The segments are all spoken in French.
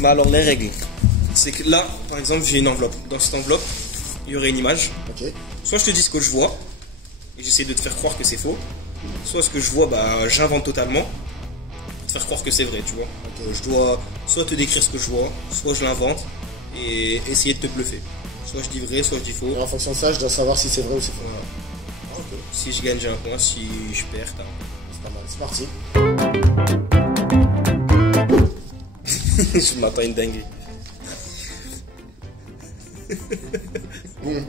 Mais alors les règles, c'est que là, par exemple, j'ai une enveloppe. Dans cette enveloppe, il y aurait une image. Ok. Soit je te dis ce que je vois, et j'essaie de te faire croire que c'est faux. Soit ce que je vois, bah, j'invente totalement, pour te faire croire que c'est vrai, tu vois. Donc je dois soit te décrire ce que je vois, soit je l'invente, et essayer de te bluffer. Soit je dis vrai, soit je dis faux. Et en fonction de ça, je dois savoir si c'est vrai ou c'est faux. Voilà. Ok. Si je gagne, j'ai un point. Si je perds, t'as un C'est pas mal. C'est parti. point. Je m'attends à une dinguerie. Bon.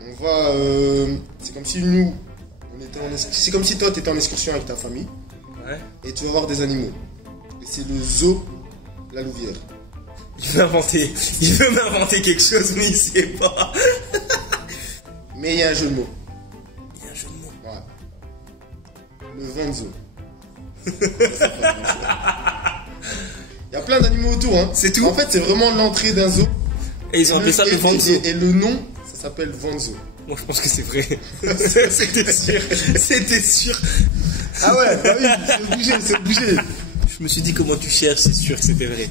On va... c'est comme si nous... C'est comme si toi, tu étais en excursion avec ta famille. Ouais. Et tu vas voir des animaux. Et c'est le zoo La Louvière. Il veut m'inventer quelque chose, mais il sait pas. Mais il y a un jeu de mots. Il y a un jeu de mots. Ouais. Le Vanzo. Il y a plein d'animaux autour, hein. C'est tout. En fait, c'est vraiment l'entrée d'un zoo. Et ils ont appelé ça le Vanzo. Et le nom, ça s'appelle Vanzo. Moi, je pense que c'est vrai. C'était sûr. C'était sûr. Ah ouais, bah oui, c'est obligé. Je me suis dit, comment tu cherches, c'est sûr que c'était vrai.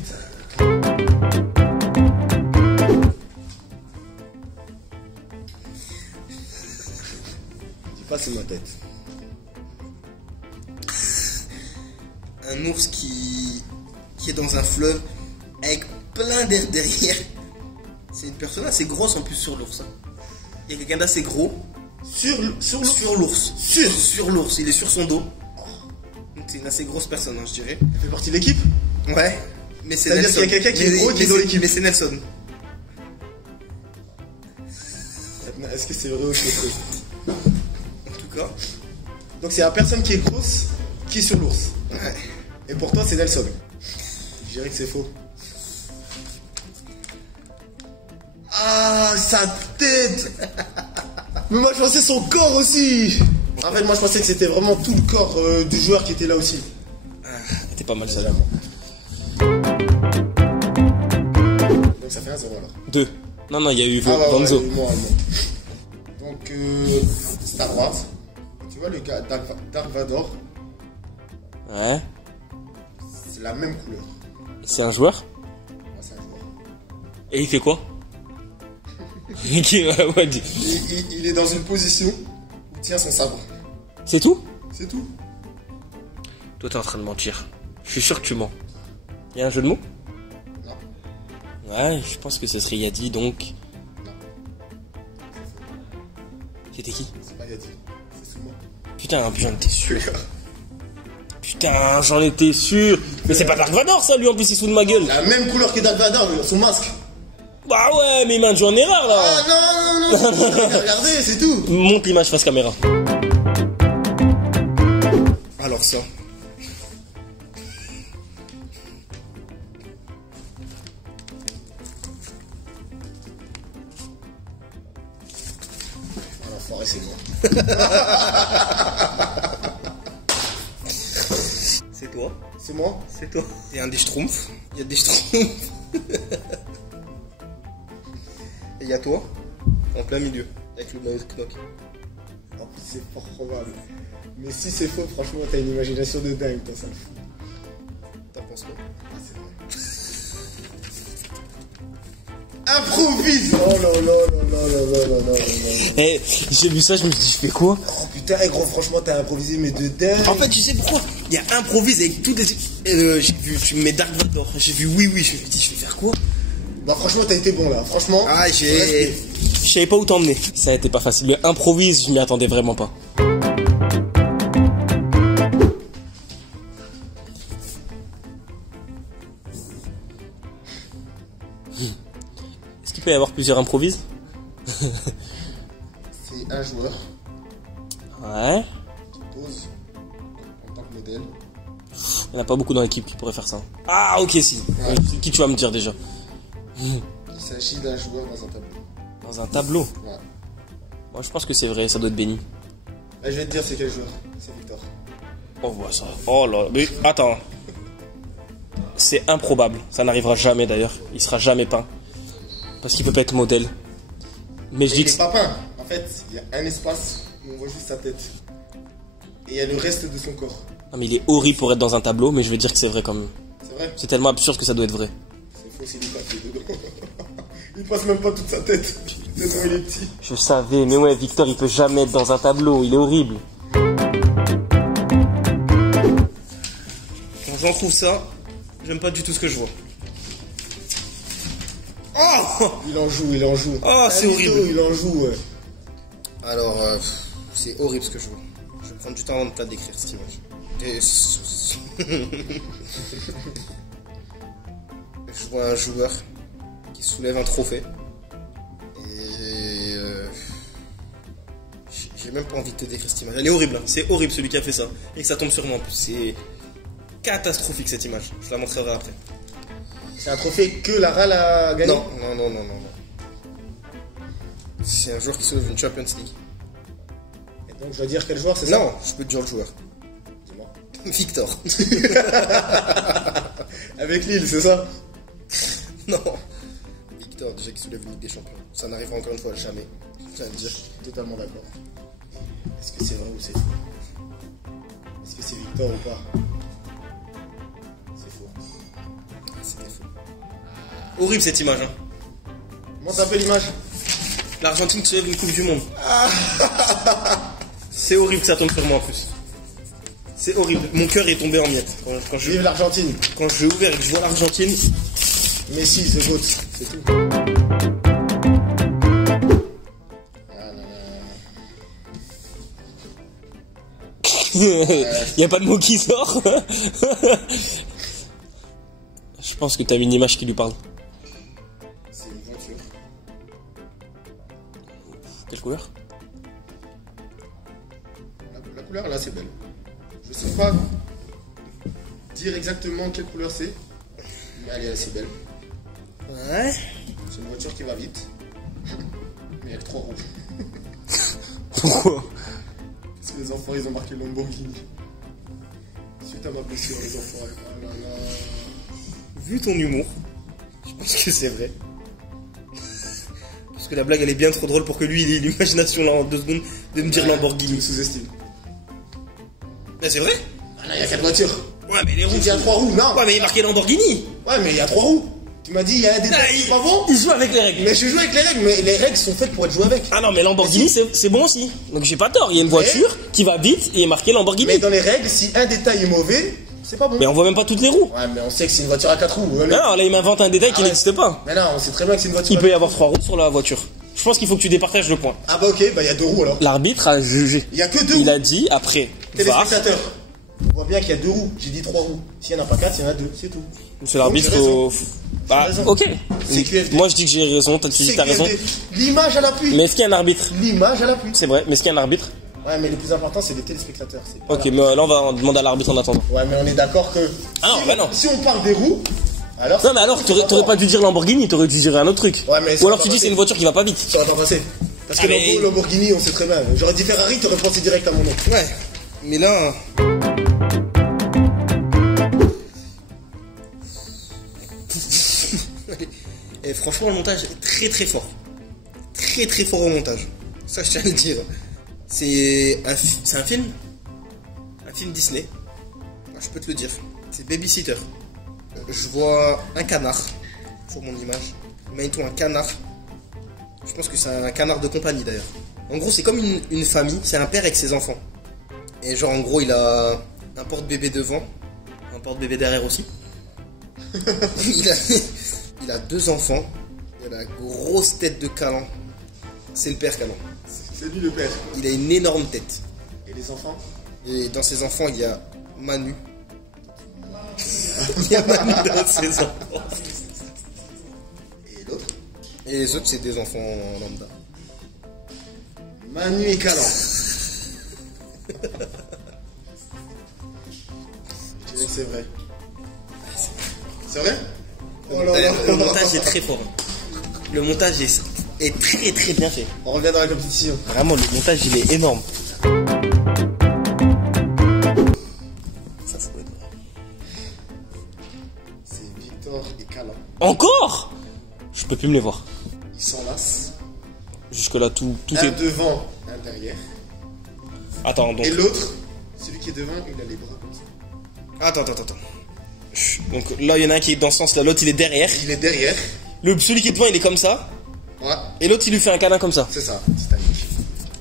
Dis pas, c'est ma tête. Un ours qui est dans un fleuve avec plein d'air derrière. C'est une personne assez grosse en plus sur l'ours. Hein. Il y a quelqu'un d'assez gros Sur l'ours. Sur Sur l'ours, il est sur son dos. Donc c'est une assez grosse personne, hein, je dirais. Elle fait partie de l'équipe. Ouais, mais c'est C'est-à-dire Nelson. qu'il y a quelqu'un qui est gros qui est dans l'équipe. Mais c'est Nelson. Est-ce que c'est vrai ou faux? En tout cas. Donc c'est la personne qui est grosse qui est sur l'ours. Ouais. Et pour toi, c'est Nelson. Je dirais que c'est faux. Ah, sa tête. Mais moi, je pensais son corps aussi. En fait, moi, je pensais que c'était vraiment tout le corps du joueur qui était là aussi. T'es pas mal ça. Donc ça fait 1-0 alors. 2. Non, il y a eu Ah ouais, Vanzo. ouais, moi. Donc, Star Wars. Tu vois le gars Dark Vador, Ouais. c'est la même couleur. C'est un joueur. Ouais, c'est un joueur. Et il fait quoi? Ouais, Il est dans une position où il tient son sabre. c'est tout? C'est tout. Toi, t'es en train de mentir. Je suis sûr que tu mens. Il y a un jeu de mots? Non. Ouais, je pense que ce serait Yadi, donc... Non. C'était qui? C'est pas Yadi. C'est Souma. Putain, j'en étais sûr. Putain, j'en étais sûr. Mais c'est pas Dark Vador, ça, lui, en plus, il se fout de ma gueule. La même couleur que Dark Vador, son masque. Bah ouais, mais il m'a induit en erreur, là. Ah non. Regardez, c'est tout. Monte l'image face caméra. Alors ça. Alors, forêt, c'est moi. C'est toi. C'est moi. C'est toi. Il y a un des Schtroumpfs. Il y a des Schtroumpfs. Et il y a toi. En plein milieu. Avec le maillot de Knock. En plus, c'est fort probable. Mais si c'est faux, franchement, t'as une imagination de dingue, toi, ça. T'en penses quoi? Ah, c'est vrai. Improvise. Oh là là là là là là là. Eh, j'ai vu ça, je me suis dit, je fais quoi? Oh putain, eh, gros, franchement, t'as improvisé, mais de dingue. En fait, tu sais pourquoi? Il y a improvise avec toutes les... j'ai vu, tu me mets Dark Vador. J'ai vu oui, je me suis dit, je vais faire quoi? Bah, franchement, t'as été bon, là. Franchement. Ah, je savais pas où t'emmener. Ça a été pas facile. Le improvise, je m'y attendais vraiment pas. Est-ce qu'il peut y avoir plusieurs improvises? C'est un joueur Ouais. qui pose en tant que modèle. Il n'y en a pas beaucoup dans l'équipe qui pourraient faire ça. Ah, ok, si. Ouais. Qui tu vas me dire déjà? Il s'agit d'un joueur dans un tableau. Dans un tableau? Ouais. Moi, je pense que c'est vrai, ça doit être béni. Là, je vais te dire c'est quel joueur. C'est Victor. On voit ça. Oh là. Mais attends. C'est improbable. Ça n'arrivera jamais d'ailleurs. Il sera jamais peint. Parce qu'il peut pas être modèle. Mais je Et dis il que. est pas peint. En fait, il y a un espace où on voit juste sa tête. Et il y a le reste de son corps. Ah, mais il est horrible pour être dans un tableau, mais je vais dire que c'est vrai quand même. C'est vrai? C'est tellement absurde que ça doit être vrai. faut aussi lui passer dedans. Il passe même pas toute sa tête. Tellement il est petit. Je savais, mais ouais, Victor, il peut jamais être dans un tableau, il est horrible. Quand j'en trouve ça, j'aime pas du tout ce que je vois. Oh, Il en joue, il en joue. Oh, c'est horrible. Il en joue, ouais. alors, c'est horrible ce que je vois. Je vais prendre du temps avant de te la décrire cette image. Je vois un joueur qui soulève un trophée. Et j'ai même pas envie de te décrire cette image. Elle est horrible, hein. C'est horrible celui qui a fait ça. Et que ça tombe sur moi en plus. C'est catastrophique cette image. Je la montrerai après. C'est un trophée que Lara a gagné? Non. C'est un joueur qui soulève une Champions League. Et donc je dois dire quel joueur, c'est ça? Non, je peux te dire le joueur. Dis-moi. Victor. Avec Lille, c'est ça? Non. Victor, déjà qui soulève une Ligue des Champions. Ça n'arrivera encore une fois jamais. Ça veut dire. Je suis totalement d'accord. Est-ce que c'est vrai ou c'est faux? Est-ce que c'est Victor ou pas? C'est faux. C'était faux. Horrible cette image, hein. Comment t'appelles l'image? L'Argentine qui soulève une Coupe du Monde. C'est horrible que ça tombe sur moi en plus. C'est horrible. Mon cœur est tombé en miettes. Vive l'Argentine. Quand j'ai ouvert et que je vois l'Argentine. Messi, the GOAT, c'est tout. Il n'y a pas de mot qui sort. Je pense que tu as une image qui lui parle. C'est une voiture. Quelle couleur? La couleur là c'est belle. Je sais pas dire exactement quelle couleur c'est, mais elle est assez belle. Ouais. C'est une voiture qui va vite, mais elle est trop rouge. Pourquoi? Parce que les enfants ils ont marqué Lamborghini. Suite à ma blessure, les enfants. Oh là là. Vu ton humour, je pense que c'est vrai. Parce que la blague elle est bien trop drôle pour que lui il ait l'imagination là en 2 secondes de me dire Tu Lamborghini. me sous-estimes. Mais c'est vrai? Ah là, il y a 4 voitures. Ouais, mais les roues. J'ai dit il y a 3 roues, non. Ouais, mais il est marqué Lamborghini. Ouais, mais il y a 3 roues. Tu m'as dit il y a des détails pas bon. Il joue avec les règles. Mais je joue avec les règles, mais les règles sont faites pour être jouées avec. Ah non, mais Lamborghini c'est bon aussi. Donc j'ai pas tort. Il y a une voiture qui va vite et il est marqué Lamborghini. Mais dans les règles, si un détail est mauvais, c'est pas bon. Mais on voit même pas toutes les roues. Ouais, mais on sait que c'est une voiture à 4 roues. Non, là il m'invente un détail qui ouais. n'existe pas. Mais non, on sait très bien que c'est une voiture. Il peut y avoir 3 roues sur la voiture. Je pense qu'il faut que tu départages le point. Ah bah ok, bah il y a 2 roues alors. L'arbitre a jugé. Il y a que 2 roues. Il a dit après. VAR. Téléspectateur. On voit bien qu'il y a 2 roues. J'ai dit 3 roues. S'il n'y en a pas 4, il y en a 2, c'est tout. C'est l'arbitre, Donc, j'ai raison. Bah, raison. ok. C'est QFD. Moi je dis que j'ai raison, toi tu dis que t'as raison. L'image à l'appui. Mais est-ce qu'il y a un arbitre? L'image à l'appui. C'est vrai, mais est-ce qu'il y a un arbitre? Ouais, mais le plus important, c'est les téléspectateurs. C'est pas Ok, mais là on va demander à l'arbitre en attendant. Ouais, mais on est d'accord que. Ah non, si, bah non. Si on parle des roues, alors. Non, mais alors t'aurais pas dû dire Lamborghini, t'aurais dû dire un autre truc. Ouais, mais ou alors ça tu va dis c'est une voiture qui va pas vite. Ça va pas passer. Parce que Ah, mais- Lamborghini, on sait très bien. J'aurais dit Ferrari, t'aurais pensé direct à mon nom. Ouais, mais là. Et franchement, le montage est très très fort. Très très fort au montage. Ça, je tiens à le dire. C'est un film. Un film Disney. Je peux te le dire. C'est Babysitter. Je vois un canard sur mon image. Imagine-toi un canard. Je pense que c'est un canard de compagnie d'ailleurs. En gros, c'est comme une famille. C'est un père avec ses enfants. Et genre, en gros, il a un porte-bébé devant. Un porte-bébé derrière aussi. Il a 2 enfants. Il a la grosse tête de Calan. C'est le père Calan. C'est lui le père. Il a une énorme tête. Et les enfants? Et dans ses enfants, il y a Manu. Il y a Manu dans ses enfants. Et l'autre? Et les autres, c'est des enfants lambda. Manu et Calan. Je dirais que c'est vrai. C'est vrai? Oh là là. Le montage est très fort. Le montage est très très bien fait. On revient dans la compétition. Vraiment, le montage, il est énorme. Ça, c'est vrai. C'est Victor et Calan. Encore? Je peux plus me les voir. Ils s'enlacent. Jusque là, tout Un est... devant, un derrière. Attends, donc... Et l'autre, celui qui est devant, il a les bras comme ça. Attends. Donc là, il y en a un qui est dans ce sens-là, l'autre il est derrière. Il est derrière. Celui qui est devant, il est comme ça. Ouais. Et l'autre, il lui fait un câlin comme ça. C'est ça, Titanic.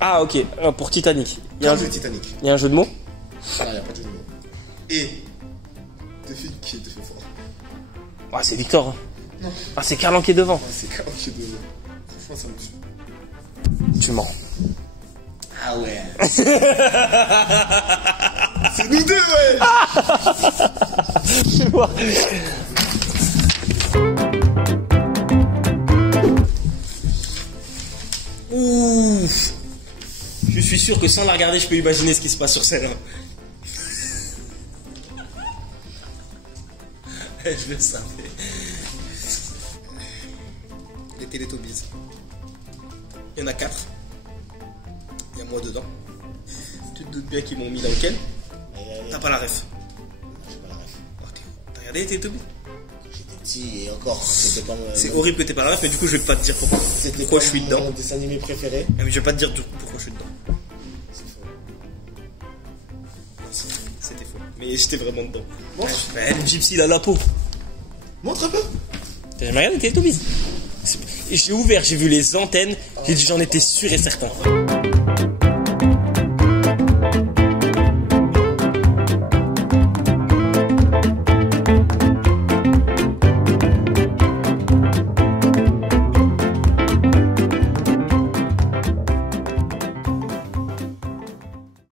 Ah, ok. Pour Titanic. Comme le Titanic. Il y a un jeu de mots. Ah, il n'y a pas de jeu de mots. Et. Devine qui est devant. Ah, c'est Victor. Hein. Non. Ah, c'est Carlan qui est devant. Ah, c'est Carlan qui est devant. Franchement, ça me tue. Tu mens. Ah ouais. C'est nous deux, ouais. Je vois. Ouf. Je suis sûr que sans la regarder, je peux imaginer ce qui se passe sur celle-là. Je le savais. Les Télétobies. Il y en a 4. Il y a moi dedans. Tu te doutes bien qu'ils m'ont mis dans lequel? T'as pas la ref. J'ai pas la ref. Oh, t'as regardé les Télétobies? J'étais petit et encore, c'était pas mon... C'est horrible que t'aies pas la ref, mais du coup je vais pas te dire pourquoi je suis dedans. Mon dessin animé préféré. Mais je vais pas te dire pourquoi je suis dedans. C'est faux. C'était faux. Mais j'étais vraiment dedans. Montre. Le gypsy, il a la peau. Montre un peu. T'as jamais regardé les Télétobies? Et j'ai ouvert, j'ai vu les antennes, j'ai dit j'en étais sûr et certain.